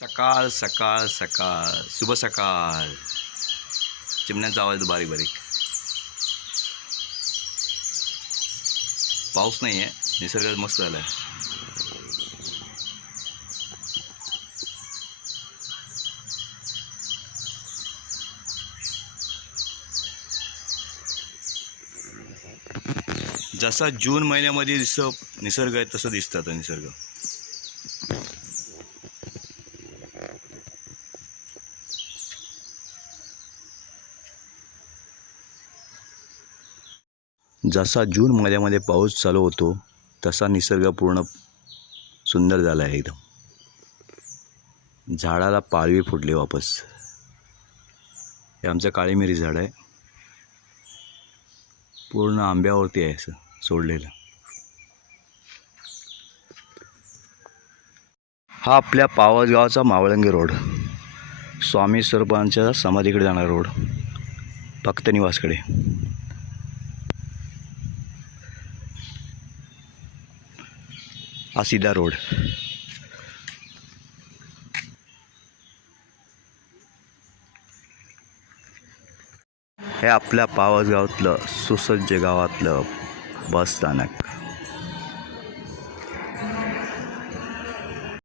सकाळ सकाळ सकाळ शुभ सकाळ. चिमण्यांचा आवाज बारीक बारीक. पाऊस नाही आहे, निसर्ग मस्त झाला आहे. जसा जून महिन्यामध्ये निसर्ग आहे तसं दिसतं आता निसर्ग. जसा जून महिन्यामध्ये पाऊस चालू होतो तसा निसर्ग पूर्ण सुंदर झाला आहे एकदम. झाडाला पालवी फुटली वापस. हे आमचं काळी मिरी झाड आहे, पूर्ण आंब्यावरती आहे असं सोडलेलं. हा आपल्या पावसगावचा मावळंगी रोड, स्वामी स्वरूपांच्या समाधीकडे जाणारा रोड, भक्त निवासकडे. हा सीधा रोड. हे आपल्या पावसगावातलं सुसज्ज गावातलं बस स्थानक.